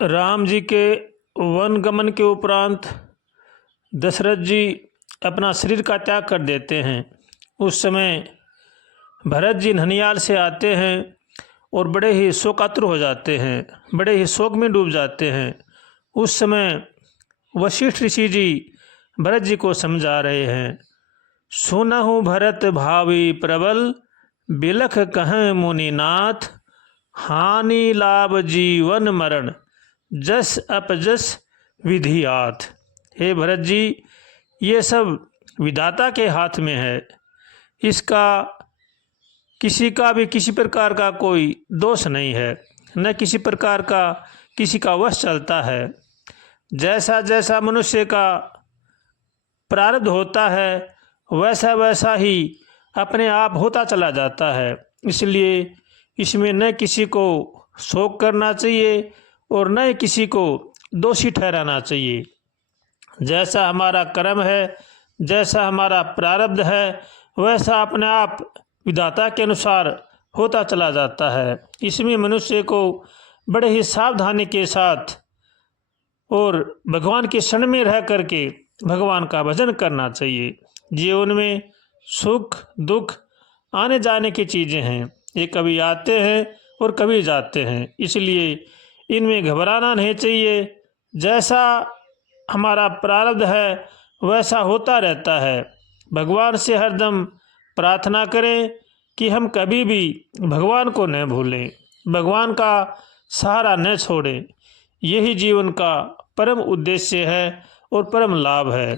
राम जी के वन गमन के उपरांत दशरथ जी अपना शरीर का त्याग कर देते हैं। उस समय भरत जी ननिहाल से आते हैं और बड़े ही शोकातुर हो जाते हैं, बड़े ही शोक में डूब जाते हैं। उस समय वशिष्ठ ऋषि जी भरत जी को समझा रहे हैं। सुनहु भरत भावी प्रबल, बिलख कहें मुनिनाथ, हानि लाभ जीवन मरण, जस अपजस विधियात। हे भरत जी, ये सब विधाता के हाथ में है। इसका किसी का भी किसी प्रकार का कोई दोष नहीं है, न किसी प्रकार का किसी का वश चलता है। जैसा जैसा मनुष्य का प्रारब्ध होता है वैसा वैसा ही अपने आप होता चला जाता है। इसलिए इसमें न किसी को शोक करना चाहिए और न किसी को दोषी ठहराना चाहिए। जैसा हमारा कर्म है, जैसा हमारा प्रारब्ध है, वैसा अपने आप विधाता के अनुसार होता चला जाता है। इसमें मनुष्य को बड़े ही सावधानी के साथ और भगवान के शरण में रह करके भगवान का भजन करना चाहिए। जीवन में सुख दुख आने जाने की चीज़ें हैं, ये कभी आते हैं और कभी जाते हैं, इसलिए इनमें घबराना नहीं चाहिए। जैसा हमारा प्रारब्ध है वैसा होता रहता है। भगवान से हरदम प्रार्थना करें कि हम कभी भी भगवान को न भूलें, भगवान का सहारा न छोड़ें। यही जीवन का परम उद्देश्य है और परम लाभ है।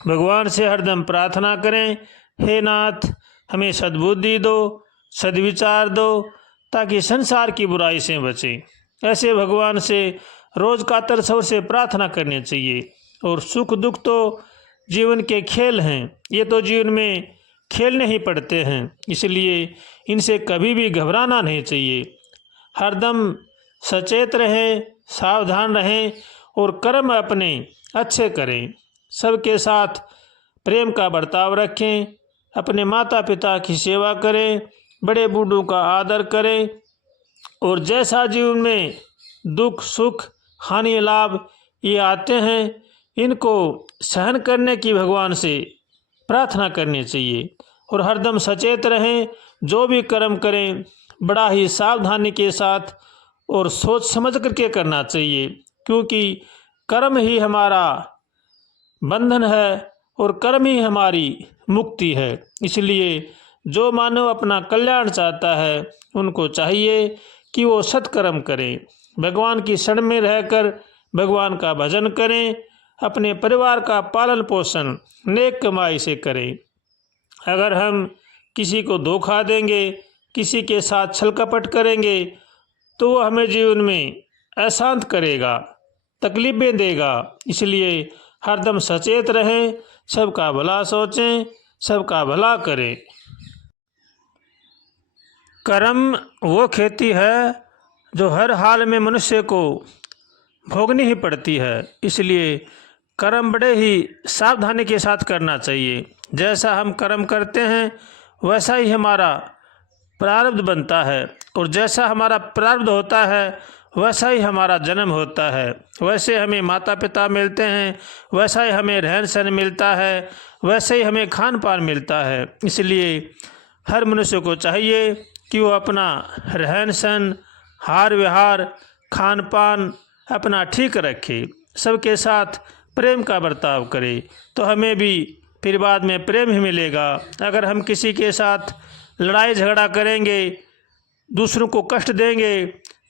भगवान से हरदम प्रार्थना करें, हे नाथ हमें सद्बुद्धि दो, सद्विचार दो, ताकि संसार की बुराई से बचें। ऐसे भगवान से रोज कातर स्वर से प्रार्थना करनी चाहिए। और सुख दुख तो जीवन के खेल हैं, ये तो जीवन में खेलने ही पड़ते हैं, इसलिए इनसे कभी भी घबराना नहीं चाहिए। हरदम सचेत रहें, सावधान रहें और कर्म अपने अच्छे करें। सबके साथ प्रेम का बर्ताव रखें, अपने माता पिता की सेवा करें, बड़े बूढ़ों का आदर करें। और जैसा जीवन में दुख सुख हानि लाभ ये आते हैं, इनको सहन करने की भगवान से प्रार्थना करनी चाहिए। और हरदम सचेत रहें, जो भी कर्म करें बड़ा ही सावधानी के साथ और सोच समझ करके करना चाहिए, क्योंकि कर्म ही हमारा बंधन है और कर्म ही हमारी मुक्ति है। इसलिए जो मानव अपना कल्याण चाहता है उनको चाहिए कि वो सत्कर्म करें, भगवान की शरण में रहकर भगवान का भजन करें, अपने परिवार का पालन पोषण नेक कमाई से करें। अगर हम किसी को धोखा देंगे, किसी के साथ छल कपट करेंगे, तो वो हमें जीवन में अशांत करेगा, तकलीफें देगा। इसलिए हरदम सचेत रहें, सबका भला सोचें, सबका भला करें। कर्म वो खेती है जो हर हाल में मनुष्य को भोगनी ही पड़ती है, इसलिए कर्म बड़े ही सावधानी के साथ करना चाहिए। जैसा हम कर्म करते हैं वैसा ही हमारा प्रारब्ध बनता है, और जैसा हमारा प्रारब्ध होता है वैसा ही हमारा जन्म होता है। वैसे हमें माता पिता मिलते हैं, वैसा ही हमें रहन सहन मिलता है, वैसे ही हमें खान पान मिलता है। इसलिए हर मनुष्य को चाहिए कि वो अपना रहन सहन हार व्यवहार खान पान अपना ठीक रखे, सबके साथ प्रेम का बर्ताव करे, तो हमें भी फिर बाद में प्रेम ही मिलेगा। अगर हम किसी के साथ लड़ाई झगड़ा करेंगे, दूसरों को कष्ट देंगे,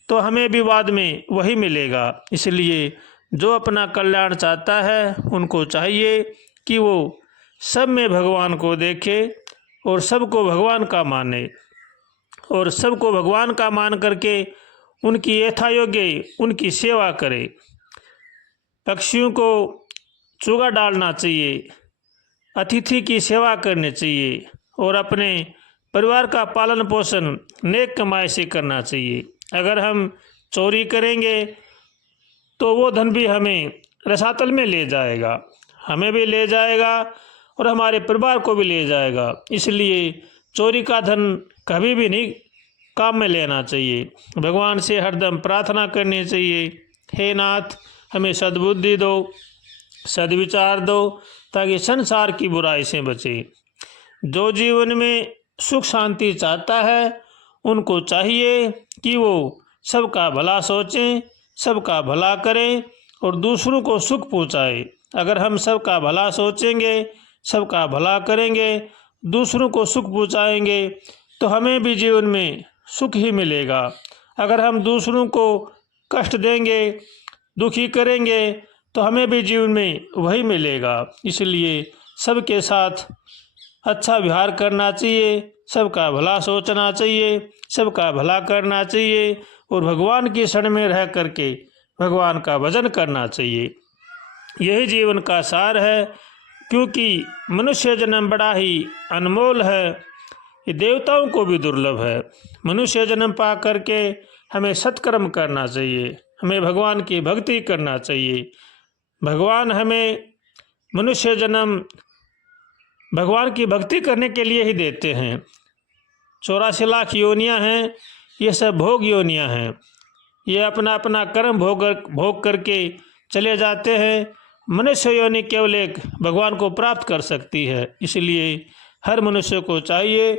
तो हमें भी बाद में वही मिलेगा। इसलिए जो अपना कल्याण चाहता है उनको चाहिए कि वो सब में भगवान को देखे और सबको भगवान का माने, और सबको भगवान का मान करके उनकी यथायोग्य उनकी सेवा करे। पक्षियों को चूगा डालना चाहिए, अतिथि की सेवा करनी चाहिए, और अपने परिवार का पालन पोषण नेक कमाई से करना चाहिए। अगर हम चोरी करेंगे तो वो धन भी हमें रसातल में ले जाएगा, हमें भी ले जाएगा और हमारे परिवार को भी ले जाएगा। इसलिए चोरी का धन कभी भी नहीं काम में लेना चाहिए। भगवान से हरदम प्रार्थना करनी चाहिए हे नाथ, हमें सद्बुद्धि दो, सद्विचार दो, ताकि संसार की बुराई से बचे। जो जीवन में सुख शांति चाहता है, उनको चाहिए कि वो सबका भला सोचें, सबका भला करें और दूसरों को सुख पहुँचाए। अगर हम सबका भला सोचेंगे, सबका भला करेंगे, दूसरों को सुख पहुँचाएंगे, तो हमें भी जीवन में सुख ही मिलेगा। अगर हम दूसरों को कष्ट देंगे, दुखी करेंगे, तो हमें भी जीवन में वही मिलेगा। इसलिए सबके साथ अच्छा व्यवहार करना चाहिए, सबका भला सोचना चाहिए, सबका भला करना चाहिए और भगवान की शरण में रह करके भगवान का भजन करना चाहिए। यही जीवन का सार है, क्योंकि मनुष्य जन्म बड़ा ही अनमोल है, ये देवताओं को भी दुर्लभ है। मनुष्य जन्म पा करके हमें सत्कर्म करना चाहिए, हमें भगवान की भक्ति करना चाहिए। भगवान हमें मनुष्य जन्म भगवान की भक्ति करने के लिए ही देते हैं। 84 लाख योनियां हैं, ये सब भोग योनियां हैं। ये अपना अपना कर्म भोग करके चले जाते हैं। मनुष्य योनि केवल एक भगवान को प्राप्त कर सकती है। इसलिए हर मनुष्य को चाहिए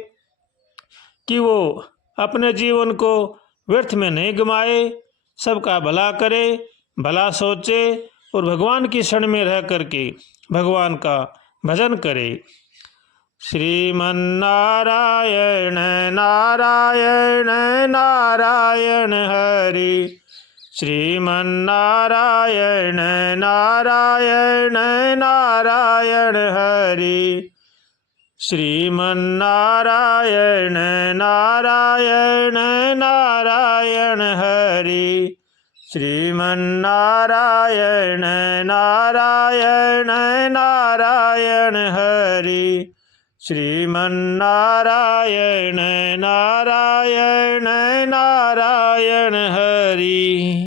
कि वो अपने जीवन को व्यर्थ में नहीं गंवाए, सबका भला करे, भला सोचे और भगवान की शरण में रह करके भगवान का भजन करे। श्रीमन्नारायण नारायण नारायण हरि, श्रीमन्नारायण नारायण नारायण हरि, श्रीमन्नारायण नारायण नारायण हरि, श्रीमन्नारायण नारायण नारायण हरि, श्रीमन्नारायण नारायण नारायण हरि।